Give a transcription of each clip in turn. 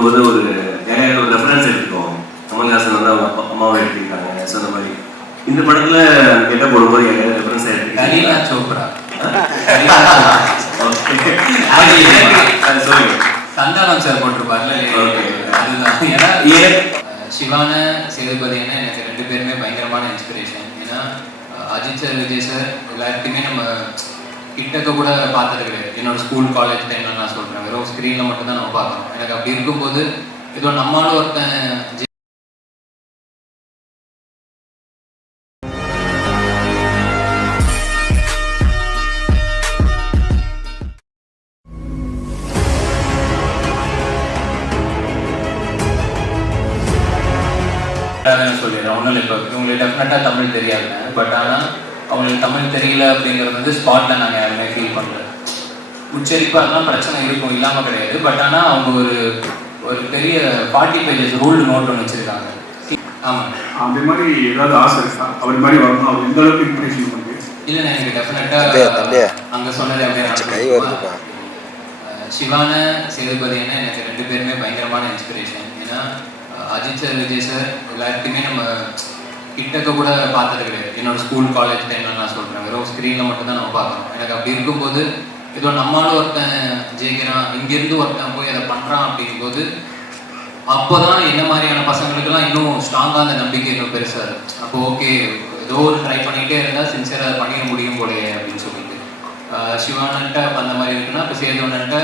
போடும்போது ஒரு நிறைய ஒரு ரெஃபரன்ஸ் எடுத்துக்கோம். கமல்ஹாசன் வந்து அவங்க அம்மாவை எடுத்துக்கிட்டாங்க. ஸோ அந்த மாதிரி இந்த படத்துல கெட்ட போடும்போது நிறைய ரெஃபரன்ஸ் எடுத்துக்கிட்டாங்க. கரீனா சோப்ரா சொல்லுங்க. சந்தானம் சார் போட்டிருப்பார்ல, அதுதான். ஏன்னா சிவான சேதுபதினா எனக்கு ரெண்டு பேருமே பயங்கரமான இன்ஸ்பிரேஷன். ஏன்னா அஜித் சார், விஜய் சார் எல்லாருக்குமே நம்ம கிட்டக்க கூட பார்த்தது கிடையாது. என்னோட ஸ்கூல் காலேஜ் டைம்ல நான் சொல்றேன், வெறும் ஸ்க்ரீன்ல மட்டும் தான் நம்ம பார்க்குறோம். எனக்கு அப்படி இருக்கும்போது ஏதோ நம்மளால ஒருத்தன் சொல்லிடுறேன். ஒன்றும் இல்லை, இப்போ உங்களுக்கு டெஃபினட்டாக தமிழ் தெரியாது, பட் ஆனால் அவங்களுக்கு தமிழ் தெரியல அப்படிங்கிறது வந்து ஸ்பாட்டில் நாங்கள் யாருமே ஃபீல் பண்ணுறோம். உச்சரிப்பாக இருந்தால் பிரச்சனை இருக்கும், இல்லாமல் கிடையாது. பட் ஆனால் அவங்க ஒரு பெரிய 40 pages ரூல் நோட் ஒன்று வச்சுருக்காங்க. ஆமாம், அந்த மாதிரி ஏதாவது ஆசை இருக்கா? அவர் மாதிரி வரணும், அவர் எந்த அளவுக்கு இன்ஸ்பிரேஷன் பண்ணுது? இல்லைண்ணா, எனக்கு டெஃபினட்டாக அங்கே சொன்னது அப்படியே சிவான சேதுபதினா எனக்கு ரெண்டு பேருமே பயங்கரமான இன்ஸ்பிரேஷன். ஏன்னா அஜித் சார், விஜய் சார் எல்லாருக்குமே நம்ம கிட்டக்க கூட பார்த்தது கிடையாது. என்னோட ஸ்கூல் காலேஜ் டைம்ல நான் சொல்றேன், வெறும் ஸ்க்ரீன்ல மட்டும் தான் நம்ம பார்க்குறோம். எனக்கு அப்படி இருக்கும்போது ஏதோ நம்மளால ஒருத்தன் ஜெயிக்கிறான், இங்கிருந்து ஒருத்தன் போய் அதை பண்றான் அப்படிங்கும்போது அப்போதான் என்ன மாதிரியான பசங்களுக்கெல்லாம் இன்னும் ஸ்ட்ராங்காக அந்த நம்பிக்கை இன்னும் பெருசாக இருக்கு. அப்போ ஓகே, ஏதோ ஒரு ட்ரை பண்ணிகிட்டே இருந்தால் சின்சியராக பண்ணிட முடியும் போலையே அப்படின்னு சொல்லிட்டு சிவானன்ட்ட அந்த மாதிரி இருக்குன்னா, இப்போ சேதுவன்ட்ட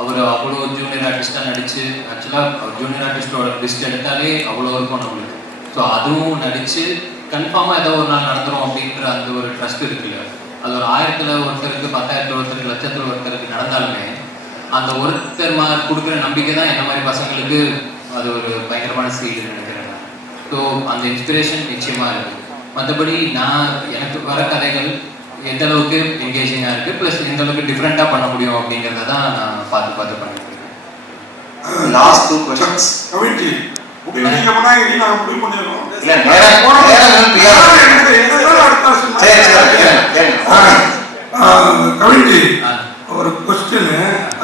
அவர் அவ்வளோ ஜூனியர் ஆர்டிஸ்டாக நடிச்சு, ஆக்சுவலாக ஜூனியர் ஆர்டிஸ்டோட லிஸ்ட் எடுத்தாலே அவ்வளோ இருக்கும் நம்மளுக்கு. ஸோ அதுவும் நடித்து கன்ஃபார்மாக ஏதோ ஒரு நாள் நடத்துகிறோம் அப்படின்ற அந்த ஒரு ட்ரஸ்ட் இருக்குல்ல, அது ஒரு 1000ல் ஒருத்தருக்கு, 10,000ல் ஒருத்தருக்கு, லட்சத்தில் ஒருத்தருக்கு நடந்தாலுமே அந்த ஒருத்தர் கொடுக்குற நம்பிக்கை தான் என்ன மாதிரி பசங்களுக்கு அது ஒரு பயங்கரமான சீடுன்னு நினைக்கிறேன். ஸோ அந்த இன்ஸ்பிரேஷன் நிச்சயமாக இருக்குது. மற்றபடி எனக்கு வர கதைகள் எந்த அளவுக்கு என்கேஜிங்காக இருக்குது, ப்ளஸ் எந்த அளவுக்கு டிஃப்ரெண்ட்டாக பண்ண முடியும் அப்படிங்கிறத தான் நான் பார்த்து பண்ணிட்டு இருக்கேன். Last 2 questions. கவின்ஜி, நீங்க போனா இனி நான் முடிவு பண்ணிரோம். இல்ல கவின்ஜி, ஒரு क्वेश्चन.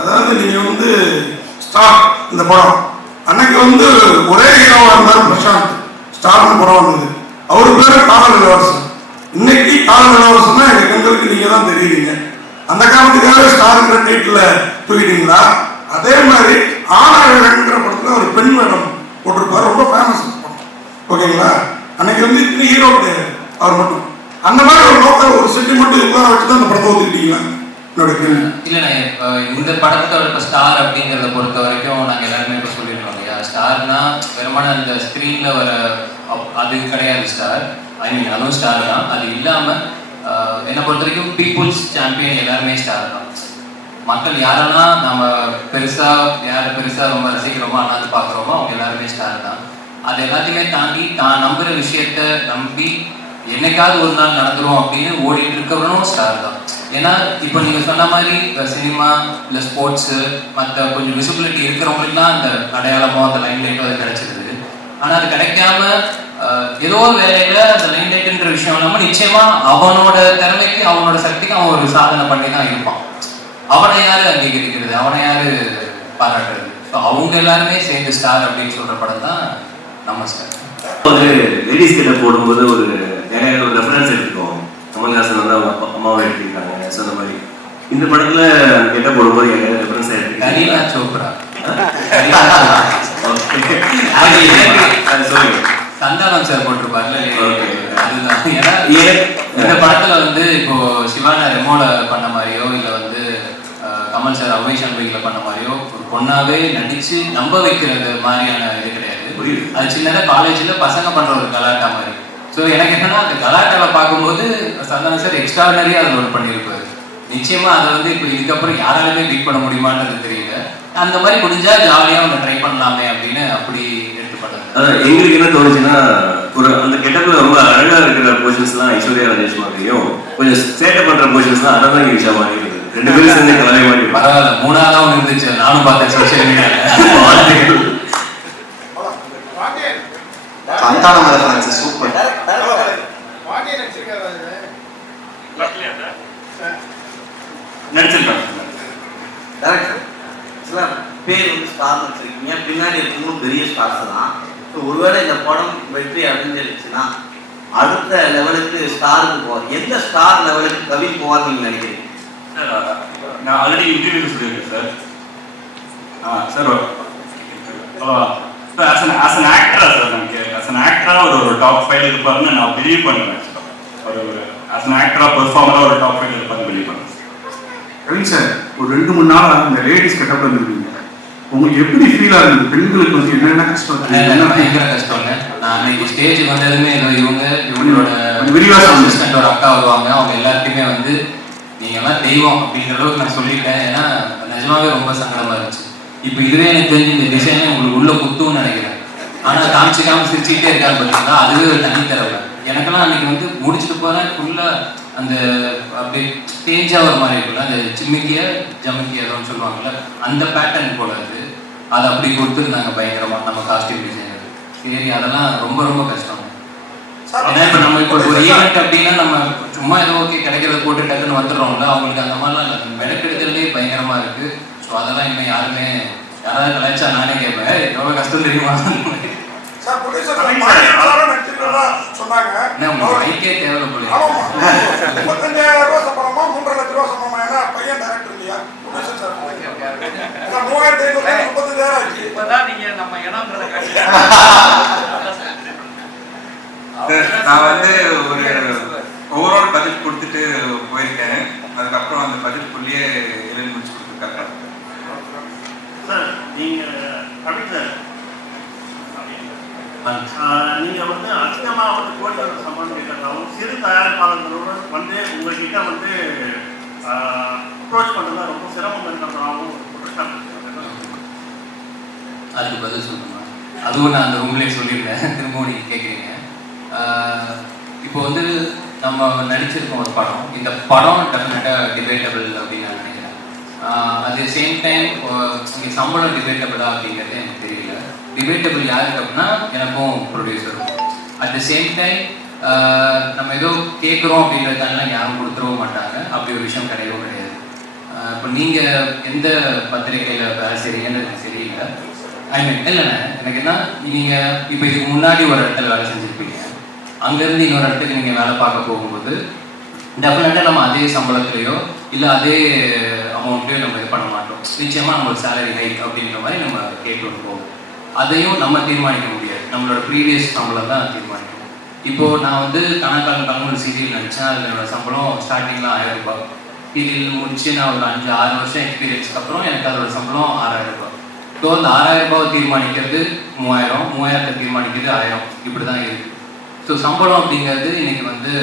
அதாவது நீங்க வந்து ஸ்டார் இந்த படம் அன்னைக்கு வந்து ஒரே ஹீரோவா இருந்தார் பிரசாந்த். ஸ்டார்னு படம் வந்தது, அவரு பேரு காதல் இளவரசன். இன்னைக்கு காதல் இளவரசன்னா எங்க கண்களுக்கு நீங்க தான் தெரியுறீங்க. அந்த காலத்துக்காக ஸ்டார்ங்கிற டைட்டில் தூக்கிட்டீங்களா? அதே மாதிரி ஆனாழகன்ற படத்துல ஒரு பெண் வேடம் போட்டிருப்பாரு, ரொம்ப ஃபேமஸ் படம், ஓகேங்களா? அன்னைக்கு வந்து இத்தனை ஹீரோ கிடையாது, அவர் மட்டும். அந்த மாதிரி ஒரு லோக்கல் ஒரு சென்டிமெண்ட் இதுதான் வச்சு தான் அந்த படத்தை ஒத்துக்கிட்டீங்களா? இல்லைண்ணா, இந்த படத்தோட இப்போ ஸ்டார் அப்படிங்கிறத பொறுத்த வரைக்கும் நாங்கள் எல்லாருமே இப்போ சொல்லிடுறோம் இல்லையா, ஸ்டார்னா வெறுமான அந்த ஸ்க்ரீனில் வர அது கிடையாது ஸ்டார். ஐ மீன் அதுவும் ஸ்டார் தான். அது இல்லாமல் என்னை பொறுத்த வரைக்கும் பீப்புள்ஸ் சாம்பியன் எல்லாருமே ஸ்டார் தான். மக்கள் யாரெல்லாம் நம்ம யாரை பெருசாக ரொம்ப ரசிக்கிறோமோ, அண்ணாந்து பார்க்குறோமோ, அவங்க எல்லாருமே ஸ்டார் தான். அது எல்லாத்தையுமே தாண்டி தான் நம்புகிற விஷயத்த நம்பி என்னைக்காவது ஒரு நாள் நடந்துரும் அப்படின்னு ஓடிட்டு இருக்கிறவனும் ஸ்டார் தான். ஏன்னா இப்போ நீங்கள் சொன்ன மாதிரி சினிமா இல்லை ஸ்போர்ட்ஸு மற்ற கொஞ்சம் விசிபிலிட்டி இருக்கிறவங்களுக்கு தான் அந்த அடையாளமோ அந்த லைன் லைட்டோ அது கிடைச்சிருது. ஆனால் அது கிடைக்காம ஏதோ ஒரு வேலையில் அந்த லைன் லைட்டுன்ற விஷயம் இல்லாமல் நிச்சயமாக அவனோட திறமைக்கு அவனோட சக்திக்கு அவன் ஒரு சாதனை பண்ணி தான் இருப்பான். அவனை யாரு அங்கீகரிக்கிறது, அவனை யாரு பாராட்டுறது? ஸோ அவங்க எல்லாருமே சேர்ந்து ஸ்டார் அப்படின்னு சொல்கிற படம் தான் நம்ம ஸ்டார். வந்து லேடிஸ் கிட்ட போடும்போது ஒரு நிறைய ஒரு ரெஃபரன்ஸ் எடுத்துக்கோம். கமல்ஹாசன் வந்து அவங்க அம்மாவை எடுத்துக்கிட்டாங்க. ஸோ அந்த மாதிரி இந்த படத்துல கெட்ட போடும்போது நிறைய ரெஃபரன்ஸ் எடுத்துக்கிட்டாங்க. கரீனா சோப்ரா சொல்லுங்க. சந்தானம் சார் போட்டிருப்பார்ல, அதுதான். ஏன்னா இந்த படத்துல வந்து இப்போ சிவானா ரெமோல பண்ண மாதிரியோ இல்லை வந்து கமல் சார் அவை சண்பைகளை பண்ண மாதிரியோ ஒரு பொண்ணாவே நடிச்சு நம்ப வைக்கிறது மாதிரியான இது கிடையாது. அது சின்னதாக காலேஜில் பசங்க பண்ற ஒரு கலாட்டா மாதிரி. ஸோ எனக்கு என்னன்னா அந்த கலாட்டாவை பார்க்கும்போது சந்தானம் சார் எக்ஸ்ட்ராடனரியா அதில் ஒன்று பண்ணியிருப்பாரு. நிச்சயமா அதை வந்து இப்போ இதுக்கப்புறம் யாராலுமே பீட் பண்ண முடியுமான்றது தெரியல. அந்த மாதிரி முடிஞ்சா ஜாலியாக ஒன்று ட்ரை பண்ணலாமே அப்படின்னு அப்படி எடுத்துப்பட்டது. அதான் எங்களுக்கு என்ன தோணுச்சுன்னா, ஒரு அந்த கெட்டப்பில் ரொம்ப அழகா இருக்கிற போர்ஷன்ஸ்லாம் ஐஸ்வர்யா ராஜேஷ் மாதிரியும், கொஞ்சம் சேட்டை பண்ற போர்ஷன்ஸ்லாம் அதான் ஈஷா மாதிரி இருக்குது. ரெண்டு பேரும் சேர்ந்து கலை மாதிரி பரவாயில்ல. 3ஆளா ஒன்று இருந்துச்சு, நானும் பார்த்தேன் சோசியல் மீடியாவில். Santhanam reference super. நடிச்சிருக்காங்க. டைரக்டர் பேர் வந்து ஸ்டார் வச்சிருக்கீங்க, பின்னாடி இருக்கவங்களும் பெரிய ஸ்டார்ஸ் தான். ஸோ ஒருவேளை இந்த படம் வெற்றி அடைஞ்சிருச்சுன்னா அடுத்த லெவலுக்கு ஸ்டாருக்கு போவார். எந்த ஸ்டார் லெவலுக்கு கவின் போவார் நீங்க நினைக்கிறீங்க? சார் நான் ஆல்ரெடி இன்டர்வியூ சொல்லியிருக்கேன் சார். சார் ஆஸ் அன் ஆக்டரா சார் எனக்கு ஆஸ் அன் ஆக்டரா ஒரு டாப் 5 இருப்பாருன்னு நான் பிலீவ் பண்ணுவேன். ஒரு ஆஸ் அன் ஆக்டரா பெர்ஃபார்மரா ஒரு டாப் 5 இருப்பாருன்னு பிலீவ் பண்ணுவேன். கவின் சார், ஒரு 2-3 நாள் அந்த லேடிஸ் கெட்டப் வந்துருக்கீங்க, உங்களுக்கு எப்படி ஃபீல் ஆகுது? பெண்களுக்கு வந்து என்னென்ன கஷ்டம்? பயங்கர கஷ்டங்க. நான் அன்னைக்கு ஸ்டேஜுக்கு வந்ததுமே இவங்களோட விரிவாசம் அக்கா வருவாங்க, அவங்க எல்லாத்தையுமே வந்து நீங்க எல்லாம் தெய்வம் அப்படிங்கிற அளவுக்கு நான் சொல்லிட்டேன். ஏன்னா நிஜமாவே ரொம்ப சங்கடமா இருந்துச்சு. இப்போ இதுவே எனக்கு தெரிஞ்சு இந்த டிசைனே உங்களுக்கு உள்ள குத்துன்னு நினைக்கிறேன். ஆனா காமிச்சிக்காம சிரிச்சுக்கிட்டே இருக்காரு பார்த்தீங்கன்னா அதுவே ஒரு தனி தரவை. எனக்கெல்லாம் அன்னைக்கு வந்து முடிச்சுட்டு போறேன் ஃபுல்லா அந்த அப்படியே ஸ்டேஜா ஒரு மாதிரி இருக்குல்ல, அந்த சிம்மிக்கிய ஜமிக்கியதோன்னு சொல்லுவாங்கல்ல, அந்த பேட்டர்ன் போல அது அதை அப்படி கொடுத்துருந்தாங்க பயங்கரமா நம்ம காஸ்டியூம் டிசைனர். சரி, அதெல்லாம் ரொம்ப ரொம்ப கஷ்டம். ஏன்னா இப்போ நம்ம இப்போ ஒரு ஈவெண்ட் அப்படின்னா நம்ம சும்மா ஏதோ ஓகே கிடைக்கிறத போட்டு டக்குன்னு வந்துடுறோம்ல, அவங்களுக்கு அந்த மாதிரிலாம் இல்லை, மெனக்கெடுக்கிறதே பயங்கரமா இருக்கு. ஸோ அதெல்லாம் இன்னும் யாராவது கலாய்ச்சா நானே கேட்பேன், எவ்வளோ கஷ்டம் தெரியுமா? மைக்கே தேவை போல. 35,000 ரூபா சம்பளமா 3.5 லட்ச ரூபா சம்பளமா? ஏன்னா பையன் டைரக்டர் இல்லையா? 35,000 ஆச்சு. இப்பதான் நீங்க நம்ம இடம்ன்றத நான் வந்து ஒரு ஓவரால் பட்ஜெட் கொடுத்துட்டு போயிருக்கேன். அதுக்கப்புறம் அந்த பட்ஜெட்குள்ளேயே எழுதி முடிச்சு கொடுத்துருக்காங்க. சார் நீங்கள் கவின் சார், நீங்கள் வந்து அதிகமாக வந்து கோடிக்கணக்கு சம்பளம் கேட்கறதாகவும் சிறு தயாரிப்பாளர்களோட வந்து உங்கள்கிட்ட வந்து அப்ரோச் பண்ணுறதா ரொம்ப சிரமம் இருக்கிறதாகவும் அதுக்கு பதில் சொல்லணுமா? அதுவும் நான் அந்த ரூம்லேயே சொல்லியிருந்தேன், திரும்பவும் நீங்கள் கேட்குறீங்க. இப்போ வந்து நம்ம நடிச்சிருக்கோம் ஒரு படம், இந்த படம் டெஃபினட்டாக டிபேட்டபிள் அப்படின்னு நான் நினைக்கிறேன். அட் தி சேம் டைம் இங்கே சம்பளம் டிபேட்டபிளா அப்படிங்கிறது எனக்கு தெரியல. டிபேட்டபிள் யாருக்கு அப்படின்னா எனக்கும் ப்ரொடியூசரும். அட் தி சேம் டைம் நம்ம ஏதோ கேட்குறோம் அப்படின்றதுனால யாரும் கொடுத்துடவும் மாட்டாங்க, அப்படி ஒரு விஷயம் கிடையவும் கிடையாது. இப்போ நீங்கள் எந்த பத்திரிகையில் வேலை செய்கிறீங்கன்னு எனக்கு தெரியல. ஐ மீன் இல்லைண்ணே, எனக்கு என்ன, நீங்கள் இப்போ இதுக்கு முன்னாடி ஒரு இடத்துல வேலை செஞ்சுருப்பீங்க, அங்கேருந்து இன்னொரு இடத்துக்கு நீங்கள் வேலை பார்க்க போகும்போது டெஃபினட்டாக நம்ம அதே சம்பளத்துலையோ இல்லை அதே அமௌண்ட்டையோ நம்ம இது பண்ண மாட்டோம். நிச்சயமாக நம்மளுக்கு சேலரி ஹைக் அப்படின்ற மாதிரி நம்ம கேட்டு போவோம். அதையும் நம்ம தீர்மானிக்க முடியாது, நம்மளோட ப்ரீவியஸ் சம்பளம் தான் தீர்மானிக்கணும். இப்போது நான் வந்து கணக்கான ஒரு சீரியல் நடித்தேன், அதில் என்னோடய சம்பளம் ஸ்டார்டிங்கில் 1000 ரூபாய். சீரியல் முடிச்சு நான் ஒரு 5-6 வருஷம் எக்ஸ்பீரியன்ஸ்க்கு அப்புறம் எனக்கு அதோட சம்பளம் 6000 ரூபாய். ஸோ அந்த 6000 ரூபாவை தீர்மானிக்கிறது 3000, 3000 தீர்மானிக்கிறது 1000, இப்படி தான் இருக்குது. ஸோ சம்பளம் அப்படிங்கிறது இன்னைக்கு வந்து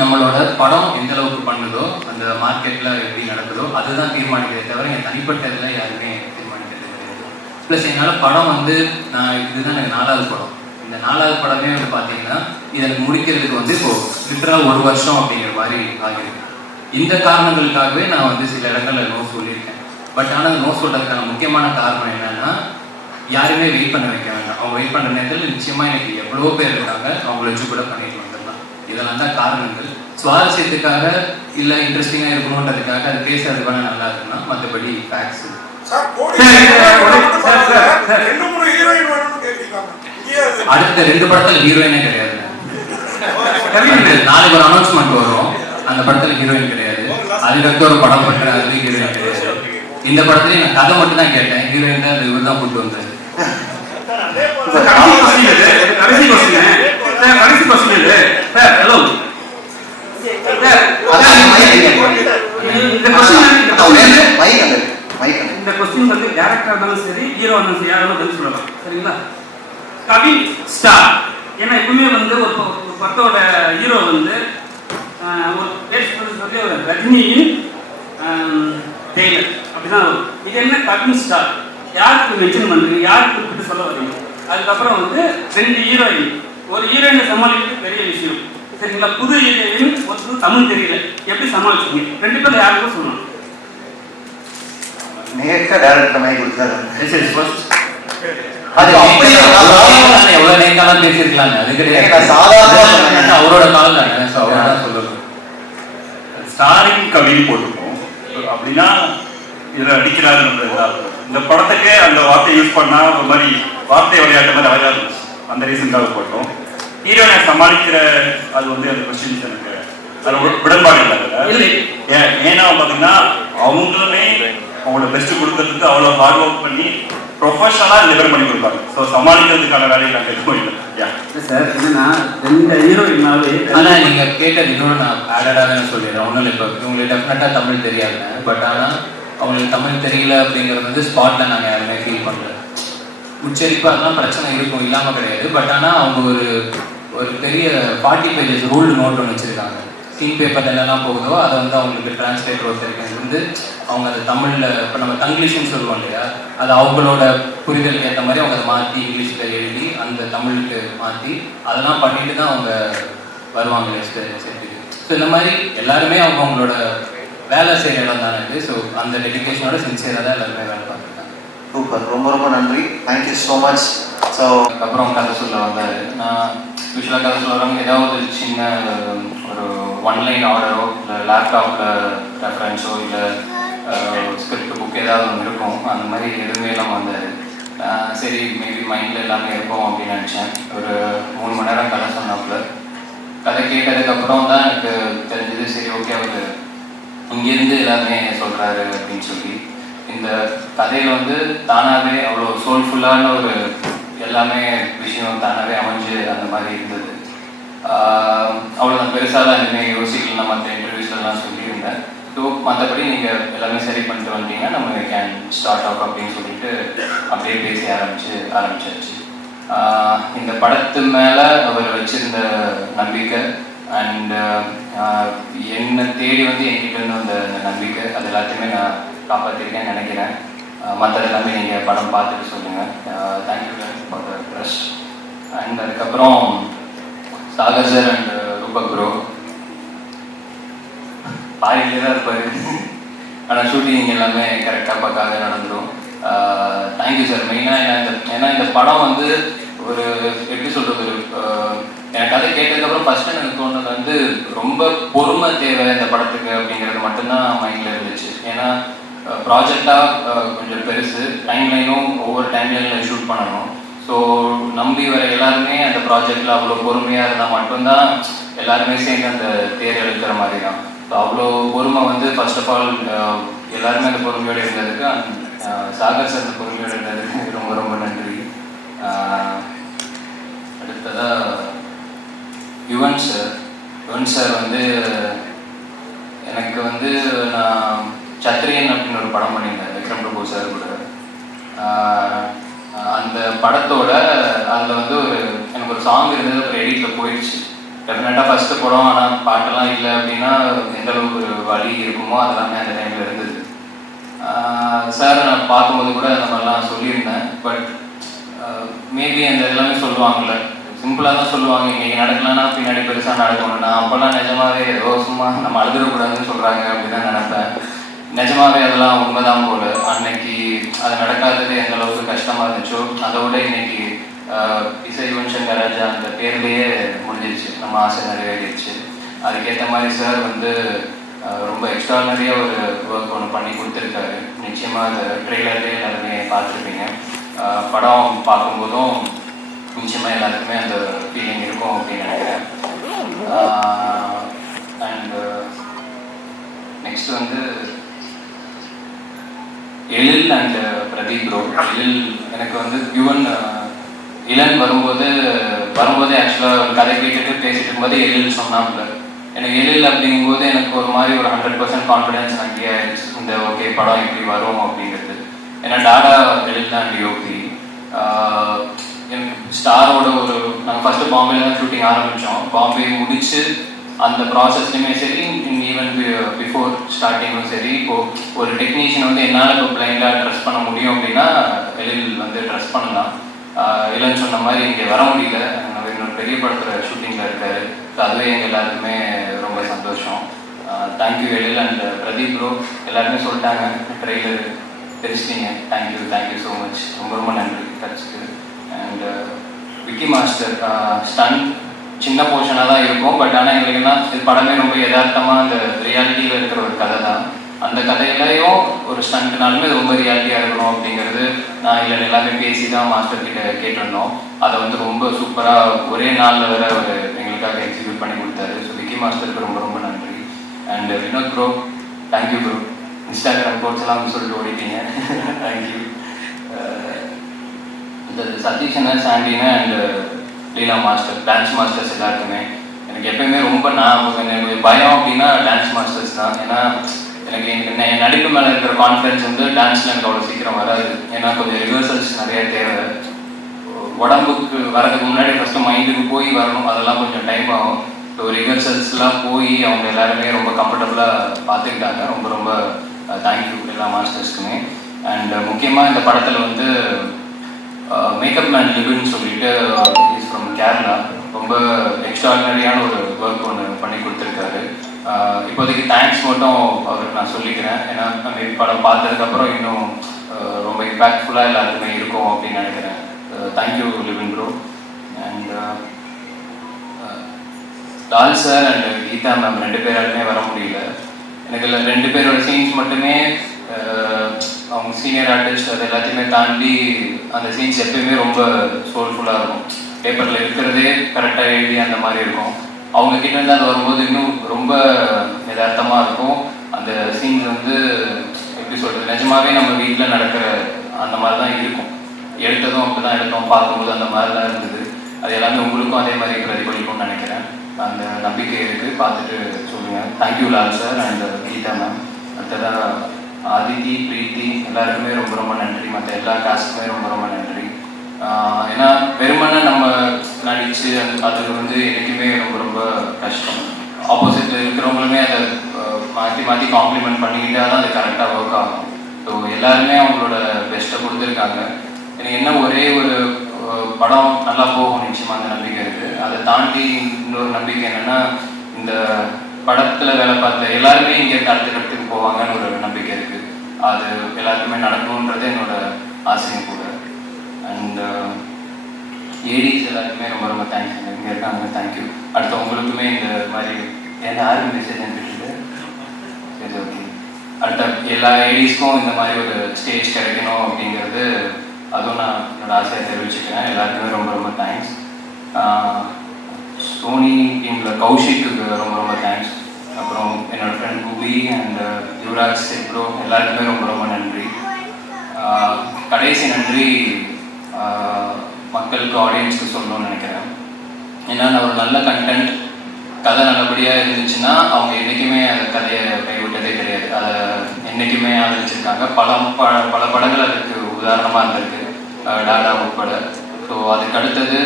நம்மளோட படம் எந்த அளவுக்கு பண்ணுதோ, அந்த மார்க்கெட்டில் எப்படி நடக்குதோ அதுதான் தீர்மானிக்கிறதே தவிர என் தனிப்பட்ட இதில் யாருமே தீர்மானிக்கிறது கிடையாது. ப்ளஸ் என்னால் படம் வந்து இதுதான் எனக்கு 4வது படம். இந்த 4வது படமே வந்து பார்த்தீங்கன்னா இதற்கு முடிக்கிறதுக்கு வந்து இப்போது லிட்டராக 1 வருஷம் அப்படிங்கிற மாதிரி ஆகிருக்கு. இந்த காரணங்களுக்காகவே நான் வந்து சில இடங்களில் நோ சொல்லியிருக்கேன். பட் ஆனால் நோ சொல்கிறதுக்கான முக்கியமான காரணம் என்னென்னா, யாருமே வெயிட் பண்ண வைக்க வேண்டாம். அவங்க வெயிட் பண்ணுற நேரத்தில் நிச்சயமாக எனக்கு எவ்வளோ பேர் இருக்காங்க, அவங்கள வச்சு கூட பண்ணிட்டு வந்துடலாம். இதெல்லாம் தான் காரணங்கள். சுவாரஸ்யத்துக்காக இல்லை இன்ட்ரெஸ்டிங்காக இருக்கணுன்றதுக்காக அது பேசுறதுக்கு வேணால் நல்லா இருக்குன்னா, மற்றபடி ஃபேக்ட்ஸ். அடுத்த 2 படத்தில் ஹீரோயினே கிடையாது. நாளைக்கு ஒரு அனௌன்ஸ்மெண்ட் வரும், அந்த படத்தில் ஹீரோயின் கிடையாது. அதுக்கடுத்து ஒரு படம் பண்ணுறேன், அது ஹீரோயின் கிடையாது. இந்த படத்துல நான் கதை மட்டும் தான் கேட்டேன், ஹீரோயின் தான் இவர் தான் கூட்டு வந்தாரு. இந்த கொஸ்டின் வந்து டைரக்டரா இருந்தாலும் சரி, ஹீரோ இருந்தாலும் சரி, யாராலும் பதில் சொல்லலாம். சரிங்களா? கவின் ஸ்டார். ஏன்னா எப்பவுமே வந்து ஒரு படத்தோட ஹீரோ வந்து ஒரு பேர் சொல்லி ஒரு ரஜினியின் டெய்லர் அப்படிதான் வரும். இது என்ன கவின் ஸ்டார்? யாருக்கு மென்ஷன் பண்ணுறீங்க, யாருக்கு குறிப்பிட்டு சொல்ல வரீங்க? அதுக்கப்புறம் வந்து 2 ஹீரோயின், ஒரு ஹீரோயினை சமாளிக்கிறது பெரிய விஷயம். சரிங்களா? புது ஹீரோயின், ஒரு தமிழ் தெரியல, எப்படி சமாளிச்சீங்க? 2 பேர் யாருக்கும் சொல்லணும். டைரக்டர் மைக் கொடுத்தாரு. எவ்வளவு நேரம் பேசிருக்கலாங்க, அது கிடையாது. அவரோட கால் தானே, அவரோட சொல்லணும். ஸ்டாரிங் கவின் போட்டுப்போம் அப்படின்னா இதில் அடிக்கிறாருன்றது தான். இந்த படத்துக்கே அந்த வார்த்தையை யூஸ் பண்ணால் ஒரு மாதிரி வார்த்தை விளையாட்டு மாதிரி அழகாக இருந்துச்சு. அந்த ரீசனுக்காக போட்டோம். ஹீரோனை சமாளிக்கிற அது வந்து அந்த கொஸ்டின்ஸ் எனக்கு அது உடன்பாடு இல்லை. ஏன்னா பார்த்தீங்கன்னா அவங்களுமே அவங்களோட பெஸ்ட் கொடுக்கறதுக்கு அவ்வளோ ஹார்ட் ஒர்க் பண்ணி ப்ரொஃபஷனலாக டெலிவர் பண்ணி கொடுப்பாங்க. ஸோ சமாளிக்கிறதுக்கான வேலையை நாங்கள் எதுவும் இல்லை. சார் என்னன்னா ரெண்டு ஹீரோயினாவே ஆனால் நீங்கள் கேட்டது இன்னொன்று நான் ஆடடாக சொல்லிடுறேன். ஒன்றும் இல்லை, இப்போ உங்களுக்கு டெஃபினட்டாக தமிழ் தெரியாது, பட் ஆனால் அவங்களுக்கு தமிழ் தெரியல அப்படிங்கிறது வந்து ஸ்பாட்டில் நாங்கள் யாருமே ஃபீல் பண்ணுறோம். உச்சரிப்பு அதெல்லாம் பிரச்சனை இருக்கும், இல்லாமல் கிடையாது. பட் ஆனால் அவங்க ஒரு பெரிய 40 pages ரூல்டு நோட் ஒன்று வச்சுருக்காங்க. சீன் பேப்பர் என்னெல்லாம் போகுதோ அதை வந்து அவங்களுக்கு டிரான்ஸ்லேட்டர் ஒருத்தருக்கு வந்து அவங்க அது தமிழில் இப்போ நம்ம தங்கிலீஷ்னு சொல்லுவோம் இல்லையா, அது அவங்களோட புரிதலுக்கு ஏற்ற மாதிரி அவங்க அதை மாற்றி இங்கிலீஷில் எழுதி அந்த தமிழுக்கு மாற்றி அதெல்லாம் பண்ணிட்டு தான் அவங்க வருவாங்க செட்டுக்கு. ஸோ இந்த மாதிரி எல்லாருமே அவங்களோட வேலை செய்கிற இடம் தானே இது. ஸோ அந்த டெடிக்கேஷனோட சின்சியராக தான் எல்லாருமே வேலை பார்த்துருக்காங்க. சூப்பர், ரொம்ப ரொம்ப நன்றி, தேங்க்யூ ஸோ மச். ஸோ அப்புறம் கதை சொல்ல வந்தார். நான் யூஸ்வலாக கதை சொல்கிறவங்க ஏதாவது சின்ன ஒரு ஒன்லைன் ஆர்டரோ இல்லை லேப்டாப்பில் ரெஃபரன்ஸோ இல்லை ஸ்கிரிப்ட் புக் ஏதாவது ஒன்று இருக்கும், அந்த மாதிரி எதுவுமே இல்லாமல் வந்தார். சரி மேபி மைண்டில் எல்லாமே இருக்கும் அப்படின்னு நினச்சேன். ஒரு 3 மணி நேரம் கதை சொன்னாப்புல. கதை கேட்டதுக்கப்புறம் தான் எனக்கு தெரிஞ்சது, சரி ஓகே அவர் இங்கேருந்து எல்லாமே சொல்கிறாரு அப்படின்னு சொல்லி. இந்த கதையில் வந்து தானாகவே அவ்வளோ சோல்ஃபுல்லான ஒரு எல்லாமே விஷயம் தானாகவே அமைஞ்சு அந்த மாதிரி இருந்தது. அவ்வளோதான், பெருசாக இனிமேல் யோசிக்கலாம். மற்ற இன்டர்வியூஸ்லாம் சொல்லியிருந்தேன். ஸோ மற்றபடி நீங்கள் எல்லாமே சரி பண்ணிட்டு வந்தீங்கன்னா நம்ம கேன் ஸ்டார்ட் ஆஃப் அப்படின்னு சொல்லிட்டு அப்படியே பேசி ஆரம்பிச்சாச்சு. இந்த படத்து மேலே அவர் வச்சிருந்த நம்பிக்கை அண்ட் என்னை தேடி வந்து என்கிட்ட இருந்து வந்த நம்பிக்கை, அது எல்லாத்தையுமே நான் காப்பாற்றிருக்கேன்னு நினைக்கிறேன். மற்றது எல்லாமே நீங்கள் படம் பார்த்துட்டு சொல்லுங்கள். Thank you for the trust. And அதுக்கப்புறம் Sagar sir and Rupak bro பாரிலே தான் இருப்பார். ஆனால் ஷூட்டிங் எல்லாமே கரெக்டாக பார்க்காத நடந்துடும். Thank you sir. மெயினாக ஏன்னா இந்த படம் வந்து ஒரு எப்படி சொல்கிறது, எனக்கு கதை கேட்டதுக்கப்புறம் ஃபஸ்ட்டு எனக்கு தோணுது வந்து ரொம்ப பொறுமை தேவை இந்த படத்துக்கு அப்படிங்கிறது மட்டும்தான் மைண்டில் இருந்துச்சு. ஏன்னா ப்ராஜெக்டாக கொஞ்சம் பெருசு, டைம்லைனும் ஒவ்வொரு டைம்லைனில் ஷூட் பண்ணணும். ஸோ நம்பி வர எல்லாருமே அந்த ப்ராஜெக்டில் அவ்வளோ பொறுமையாக இருந்தால் மட்டும்தான் எல்லாருமே சேர்ந்து அந்த தேர் எழுக்கிற மாதிரி தான். ஸோ அவ்வளோ பொறுமை வந்து ஃபர்ஸ்ட் ஆஃப் ஆல் எல்லாருமே அந்த பொறுமையோடு இருந்ததுக்கு, சாகர் சார் அந்த பொறுமையோடு இருந்ததுக்கு ரொம்ப ரொம்ப நன்றி. அடுத்ததாக யுவன் சார் வந்து எனக்கு வந்து நான் சத்ரியன் அப்படின்னு ஒரு படம் பண்ணியிருந்தேன் விக்ரம் பிரபு சார் கூட. அந்த படத்தோட அதில் வந்து எனக்கு ஒரு சாங் இருந்தது, ஒரு எடிட்டில் போயிடுச்சு. டெஃபினட்டாக ஃபஸ்ட்டு படம், ஆனால் பாட்டெல்லாம் இல்லை அப்படின்னா எந்த அளவுக்கு ஒரு வழி இருக்குமோ அதெல்லாமே அந்த டைமில் இருந்தது. சார் நான் பார்க்கும்போது கூட அந்த மாதிரிலாம் சொல்லியிருந்தேன். பட் மேபி அந்த எல்லாமே சொல்லுவாங்கள்ல, சிம்பிளாக தான் சொல்லுவாங்க, இன்றைக்கி நடக்கலன்னா பின்னாடி பெருசாக நடக்கணும். நான் அப்போல்லாம் நிஜமாவே ஏதோ சும்மா நம்ம அழுதுறக்கூடாதுன்னு சொல்கிறாங்க அப்படின்னு தான் நினைப்பேன். நிஜமாவே அதெல்லாம் உண்மைதான் போல. அன்னைக்கு அது நடக்காதது எந்த அளவுக்கு கஷ்டமாக இருந்துச்சோ அதை விட இன்னைக்கு இசை யுவன் சங்கர் ராஜா அந்த பேர்லேயே முடிஞ்சிருச்சு, நம்ம ஆசை நிறைவேறிடுச்சு. அதுக்கேற்ற மாதிரி சார் வந்து ரொம்ப எக்ஸ்ட்ரானரியாக ஒரு ஒர்க் ஒன்று பண்ணி கொடுத்துருக்காரு. நிச்சயமாக அந்த ட்ரெய்லர்லேயே எல்லாருமே பார்த்துருப்பீங்க. படம் பார்க்கும்போதும் நிச்சயமாக எல்லாருக்குமே அந்த ஃபீலிங் இருக்கும் அப்படின்னு நினைக்கிறேன். அண்ட் நெக்ஸ்ட் வந்து எழில் அண்ட் பிரதீப் ப்ரோ. எழில் எனக்கு வந்து இளன் வரும்போதே ஆக்சுவலாக கதை கேட்டுட்டு பேசிட்டு இருக்கும்போது எழில் சொன்னாப்புல. எனக்கு எழில் அப்படிங்கும்போது எனக்கு ஒரு மாதிரி ஒரு 100% கான்ஃபிடென்ஸ் அங்கேயே ஆயிடுச்சு, இந்த ஓகே படம் இப்படி வரும் அப்படிங்கிறது. ஏன்னா டாடா எழில் தான் டிஓபி. எனக்கு ஸ்டாரோட நாங்கள் ஃபஸ்ட்டு பாம்பேல தான் ஷூட்டிங் ஆரம்பித்தோம். பாம்பே முடித்து அந்த ப்ராசஸ்லையுமே சரி, ஈவன் பிஃபோர் ஸ்டார்டிங்கும் சரி, இப்போது ஒரு டெக்னீஷியன் வந்து என்னால் இப்போ பிளைண்டாக ட்ரெஸ் பண்ண முடியும் அப்படின்னா எழில் வந்து ட்ரெஸ் பண்ணலாம். இல்லைன்னு சொன்ன மாதிரி இங்கே வர முடியல, இன்னொரு பெரிய படத்தில் ஷூட்டிங்கில் இருக்காரு. ஸோ அதுவே எங்கள் எல்லாருக்குமே ரொம்ப சந்தோஷம். Thank you Ezhil and Pradeep bro. எல்லாருமே சொல்லிட்டாங்க ட்ரெய்லர் தெரிச்சிட்டிங்க. Thank you so much. ரொம்ப ரொம்ப நன்றி டச்சுக்கு. அண்ட் விக்கி மாஸ்டர் ஸ்டன் சின்ன போர்ஷனாக தான் இருக்கும். பட் ஆனால் எங்களுக்குன்னா இது படமே ரொம்ப யதார்த்தமாக அந்த ரியாலிட்டியில் இருக்கிற ஒரு கதை தான். அந்த கதையிலையும் ஒரு ஸ்டண்ட்னாலுமே ரொம்ப ரியாலிட்டியாக இருக்கணும் அப்படிங்கிறது நான் இல்லை எல்லாமே பேசி தான் மாஸ்டர் கிட்ட கேட்டிருந்தோம். அதை வந்து ரொம்ப சூப்பராக ஒரே நாளில் வேற அவர் எங்களுக்காக எக்ஸிக்யூட் பண்ணி கொடுத்தாரு. ஸோ விக்கி மாஸ்டருக்கு ரொம்ப ரொம்ப நன்றி. And Vinod bro, thank you bro. Instagram கோட்ஸ்லாம் சொல்லிட்டு ஓடிட்டீங்க. தேங்க்யூ. இந்த சதீஷனை, சாண்டினை and Leela master, dance masters எல்லாருக்குமே எனக்கு எப்பயுமே ரொம்ப எனக்கு பயம் அப்படின்னா டான்ஸ் மாஸ்டர்ஸ் தான். ஏன்னா எனக்கு என் நடிப்பு மேலே இருக்கிற கான்ஃபிடன்ஸ் வந்து டான்ஸில் எனக்கு அவ்வளோ சீக்கிரம் வராது. ஏன்னா கொஞ்சம் ரிஹர்சல்ஸ் நிறைய தேவை. உடம்புக்கு வரதுக்கு முன்னாடி ஃபஸ்ட்டு மைண்டுக்கு போய் வரணும், அதெல்லாம் கொஞ்சம் டைம் ஆகும். ஸோ ரிஹர்சல்ஸ்லாம் போய் அவங்க எல்லாருமே ரொம்ப கம்ஃபர்டபுளாக பார்த்துக்கிட்டாங்க. ரொம்ப ரொம்ப தேங்க்யூ எல்லா மாஸ்டர்ஸ்க்குமே. அண்ட் முக்கியமாக இந்த படத்தில் வந்து மேக்கப் மேன் லிவின்னு சொல்லிட்டு இஸ் ஃப்ரம் கேரளா. ரொம்ப எக்ஸ்ட்ராடினரியான ஒரு ஒர்க் ஒன்று பண்ணி கொடுத்துருக்காரு. இப்போதைக்கு தேங்க்ஸ் மட்டும் அவருக்கு நான் சொல்லிக்கிறேன். ஏன்னா மேபி படம் பார்த்ததுக்கப்புறம் இன்னும் ரொம்ப இம்பேக்ட்ஃபுல்லாக எல்லாருக்குமே இருக்கும் அப்படின்னு நினைக்கிறேன். Thank you Livin bro. And Lal sir and Geetha ma'am 2 பேராலுமே வர முடியல. எனக்கு இல்லை 2 பேரோட சீன்ஸ் மட்டுமே அவங்க சீனியர் ஆர்டிஸ்ட் அது எல்லாத்தையுமே தாண்டி அந்த சீன்ஸ் எப்பயுமே ரொம்ப சோல்ஃபுல்லாக இருக்கும். பேப்பரில் இருக்கிறதே கரெக்டாக எழுதி அந்த மாதிரி இருக்கும். அவங்க கிட்ட இருந்து அது வரும்போது இன்னும் ரொம்ப யதார்த்தமாக இருக்கும். அந்த சீன்ஸ் வந்து எப்படி சொல்கிறது, நிஜமாவே நம்ம வீட்டில் நடக்கிற அந்த மாதிரி தான் இருக்கும். எடுத்ததும் அப்படி தான் எடுத்தோம், பார்க்கும்போது அந்த மாதிரி தான் இருந்தது. அது எல்லாமே உங்களுக்கும் அதே மாதிரி பிரதிபலிக்கும்னு நினைக்கிறேன். அந்த நம்பிக்கை இருக்குது, பார்த்துட்டு சொல்லுங்கள். Thank you Lal sir and Geetha ma'am. அடுத்ததாக ஆதித்தி, பிரீத்தி எல்லாருக்குமே ரொம்ப ரொம்ப நன்றி. மற்ற எல்லா காஸ்ட்டுமே ரொம்ப ரொம்ப நன்றி. ஏன்னா வெறுமனே நம்ம நடித்து அது வந்து என்றைக்குமே ரொம்ப ரொம்ப கஷ்டம். ஆப்போசிட்டில் இருக்கிறவங்களுமே அதை மாற்றி மாற்றி காம்ப்ளிமெண்ட் பண்ணிக்கிட்டால் தான் அது கரெக்டாக ஒர்க் ஆகும். ஸோ எல்லாருமே அவங்களோட பெஸ்ட்டை கொடுத்துருக்காங்க. எனக்கு என்ன ஒரே ஒரு படம் நல்லா போகும் நிச்சயமாக அந்த நம்பிக்கை இருக்குது. அதை தாண்டி இன்னொரு நம்பிக்கை என்னென்னா, இந்த படத்தில் வேலை பார்த்த எல்லாருமே இங்கே அடுத்த இடத்துக்கு போவாங்கன்னு ஒரு நம்பிக்கை இருக்குது. அது எல்லாருக்குமே நடக்கணுன்றது என்னோட ஆசையும் கூட. அண்ட் ஏடிஸ் எல்லாருக்குமே ரொம்ப ரொம்ப தேங்க்ஸ். இங்கே இருக்காங்க, தேங்க்யூ. அடுத்த உங்களுக்குமே இந்த மாதிரி யாரும் மெசேஜ் அனுப்பிட்டு சரி ஓகே. அடுத்த எல்லா ஏடிஸ்க்கும் இந்த மாதிரி ஒரு ஸ்டேஜ் கிடைக்கணும் அப்படிங்கிறது அதுவும் நான் என்னோட ஆசையை தெரிவிச்சுக்கிறேன். எல்லாருக்குமே ரொம்ப ரொம்ப தேங்க்ஸ். சோனி டீமில் கௌஷிக்கு ரொம்ப ரொம்ப தேங்க்ஸ். அப்புறம் என்னோடய ஃப்ரெண்ட் குபி அண்ட் யுவராஜ் செப்ரோ எல்லாருக்குமே ரொம்ப ரொம்ப நன்றி. கடைசி நன்றி மக்களுக்கு, ஆடியன்ஸுக்கு சொல்லணும்னு நினைக்கிறேன். ஏன்னா நான் ஒரு நல்ல கண்டென்ட் கதை நல்லபடியாக இருந்துச்சுன்னா அவங்க என்றைக்குமே அந்த கதையை கைவிட்டதே கிடையாது. அதை என்றைக்குமே ஆதரிச்சிருக்காங்க. பல படங்கள் அதுக்கு உதாரணமாக இருந்திருக்கு, டாடா உட்பட. ஸோ அதுக்கு அடுத்தது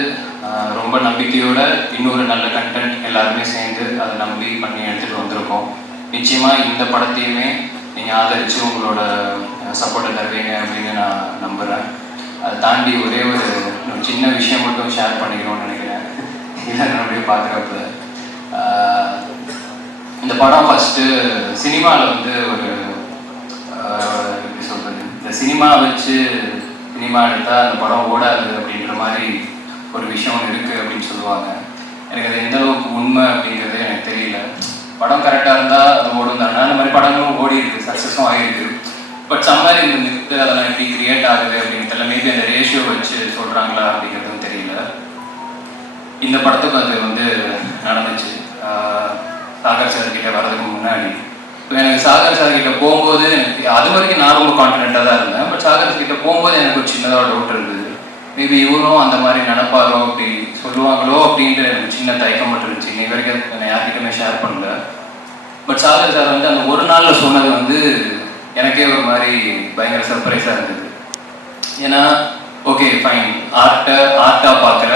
ரொம்ப நம்பிக்கையோட இன்னொரு நல்ல கண்டென்ட் எல்லாருமே சேர்ந்து அதை நம்பி பண்ணி எடுத்துகிட்டு வந்திருக்கோம். நிச்சயமாக இந்த படத்தையுமே நீங்கள் ஆதரித்து உங்களோட சப்போர்ட்டை தருவீங்க அப்படின்னு நான் நம்புகிறேன். அதை தாண்டி ஒரே ஒரு சின்ன விஷயம் மட்டும் ஷேர் பண்ணிக்கணும்னு நினைக்கிறேன். இல்லை அப்படியே பார்க்குறப்ப இந்த படம் ஃபஸ்ட்டு சினிமாவில் வந்து ஒரு எப்படி சொல்கிறது, இந்த சினிமா வச்சு சினிமா எடுத்தால் அந்த படம் ஓடாது அப்படின்ற மாதிரி ஒரு விஷயம் ஒன்று இருக்குது அப்படின்னு சொல்லுவாங்க. எனக்கு அது எந்த அளவுக்கு உண்மை அப்படிங்கிறது எனக்கு தெரியல. படம் கரெக்டாக இருந்தால் அது ஓடும் தானே. அந்த மாதிரி படங்களும் ஓடி இருக்குது, சக்ஸஸும் ஆகிருக்கு. பட் சம்மாரி இந்த மித்து அதெல்லாம் எப்படி கிரியேட் ஆகுது அப்படின்னு தெரியல. மேபி அந்த ரேஷியோ வச்சு சொல்கிறாங்களா அப்படிங்கிறதும் தெரியல. இந்த படத்துக்கு அது வந்து நடந்துச்சு. சாகர் சார் கிட்ட வர்றதுக்கு முன்னாடி எனக்கு சாகர் சார் கிட்ட போகும்போது அது வரைக்கும் நான் ரொம்ப கான்ஃபிடென்ட்டாக தான் இருந்தேன். பட் சாகர் கிட்ட போகும்போது எனக்கு ஒரு சின்னதாக டவுட் இருந்தது. மேபி இவரும் அந்த மாதிரி நினைப்பாரோ, அப்படி சொல்லுவாங்களோ அப்படின்ட்டு எனக்கு சின்ன தயக்கம் மட்டும் இருந்துச்சு. இன்னைக்கு வரைக்கும் நான் யார்கிட்டமே ஷேர் பண்ணல. பட் சாகர் சார் வந்து அந்த ஒரு நாளில் சொன்னது வந்து எனக்கே ஒரு மாதிரி பயங்கர சர்ப்ரைஸாக இருந்தது. ஏன்னா ஓகே ஃபைன், ஆர்ட்டாக பார்க்குற,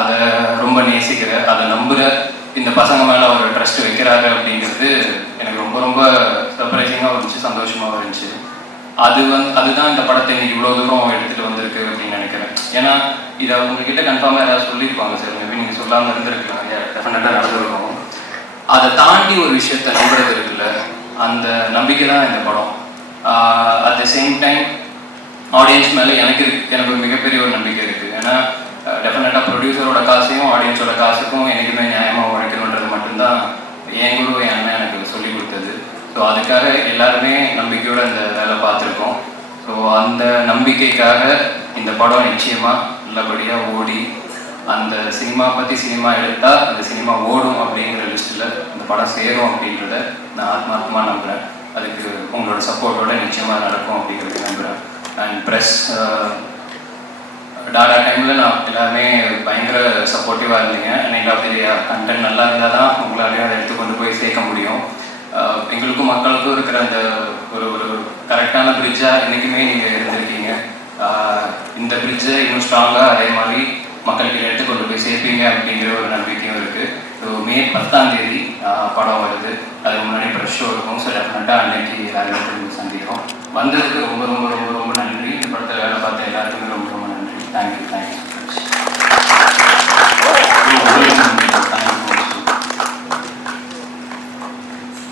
அதை ரொம்ப நேசிக்கிற, அதை நம்புகிற இந்த பசங்க மேலே ஒரு ட்ரஸ்ட் வைக்கிறாரு அப்படிங்கிறது எனக்கு ரொம்ப ரொம்ப சர்ப்ரைசிங்காக இருந்துச்சு, சந்தோஷமாகவும் இருந்துச்சு. அதுதான் இந்த படத்தை இன்னைக்கு இவ்வளோ தூரம் எடுத்துகிட்டு வந்திருக்கு அப்படின்னு நினைக்கிறேன். ஏன்னா இதை உங்ககிட்ட கன்ஃபார்மாக ஏதாவது சொல்லியிருப்பாங்க சார், மேபி நீங்கள் சொல்லாமல் இருந்திருக்கலாம், டெஃபினட்டாக நடந்திருக்கும். அதை தாண்டி ஒரு விஷயத்தை நம்புறது இருக்குல்ல, அந்த நம்பிக்கை தான் இந்த படம். At the same time audience மேலே எனக்கு ஒரு மிகப்பெரிய ஒரு நம்பிக்கை இருக்குது. ஏன்னா டெஃபினட்டாக ப்ரொடியூசரோட காசையும் ஆடியன்ஸோட காசுக்கும் எனக்குமே நியாயமாக உழைக்கணுன்றது மட்டும்தான் என் குரு என் அண்ணன் எனக்கு சொல்லிக் கொடுத்தது. ஸோ ஸோ அதுக்காக எல்லாருமே நம்பிக்கையோடு அந்த வேலை பார்த்துருக்கோம். ஸோ அந்த நம்பிக்கைக்காக இந்த படம் நிச்சயமாக நல்லபடியாக ஓடி அந்த சினிமா பற்றி சினிமா எடுத்தால் அந்த சினிமா ஓடும் அப்படிங்கிற லிஸ்ட்டில் இந்த படம் சேரும் அப்படின்றத நான் ஆத்மார்த்தமாக நம்புகிறேன். அதுக்கு உங்களோட சப்போர்ட்டோட நிச்சயமாக நடக்கும் அப்படிங்கிறது நம்புகிறேன். அண்ட் ப்ரெஸ் டாடா டைமில் நான் எல்லாருமே பயங்கர சப்போர்ட்டிவாக இருந்தீங்க. அண்ட் ஆஃப் தி கண்டென்ட் நல்லா இருந்தால் தான் உங்களாலேயும் அதை எடுத்து கொண்டு போய் சேர்க்க முடியும். எங்களுக்கும் மக்களுக்கும் இருக்கிற அந்த ஒரு ஒரு கரெக்டான பிரிட்ஜாக என்றைக்குமே நீங்கள் இருந்திருக்கீங்க. இந்த பிரிட்ஜை இன்னும் ஸ்ட்ராங்காக அதே மாதிரி மக்கள்கிட்ட எடுத்து கொண்டு போய் சேர்ப்பீங்க அப்படிங்கிற ஒரு நம்பிக்கையும் இருக்குது. ஸோ மே 10ஆம் தேதி படம் வருது. அதுக்கு முன்னாடி ப்ரெஷ் ஷோ இருக்கும். ஸோ டெஃபினட்டாக அன்னைக்கு எல்லாருக்கும் சந்திக்கும். வந்ததுக்கு ரொம்ப ரொம்ப ரொம்ப ரொம்ப நன்றி. இந்த படத்தில் வேலை பார்த்த எல்லாருக்குமே ரொம்ப ரொம்ப நன்றி. Thank you thank you.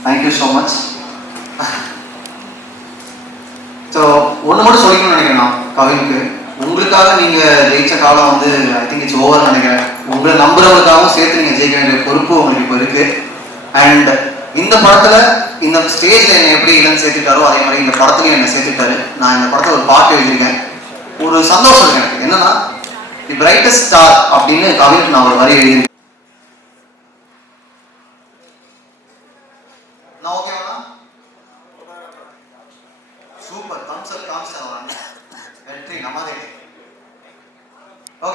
Thank you so much. So ஒன்று மட்டும் சொல்லிக்கணும்னு நினைக்கிறேன் நான் கவினுக்கு. உங்களுக்காக நீங்கள் ஜெயிச்ச காலம் வந்து ஐ திங்க் இட்ஸ் ஓவர்னு நினைக்கிறேன். உங்களை நம்புறவங்களுக்காகவும் சேர்த்து நீங்கள் ஜெயிக்க வேண்டிய பொறுப்பு உங்களுக்கு இப்போ இருக்குது. அண்ட் இந்த படத்தில் இந்த ஸ்டேஜில் என்னை எப்படி இல்லைன்னு சேர்த்துட்டாரோ அதே மாதிரி இந்த படத்துலையும் என்னை சேர்த்துட்டாரு. நான் இந்த படத்தில் ஒரு பாட்டு எழுதியிருக்கேன். ஒரு சந்தோஷம் இருக்கு எனக்கு. என்னன்னா தி பிரைட்டஸ்ட் ஸ்டார் அப்படின்னு கவினுக்கு நான் ஒரு வரி எழுதியிருக்கேன். நான் ஓகேவா? சூப்பர். தம்ஸ் அப் காமிச்சிட்டாங்க. வெற்றி நம்மதே.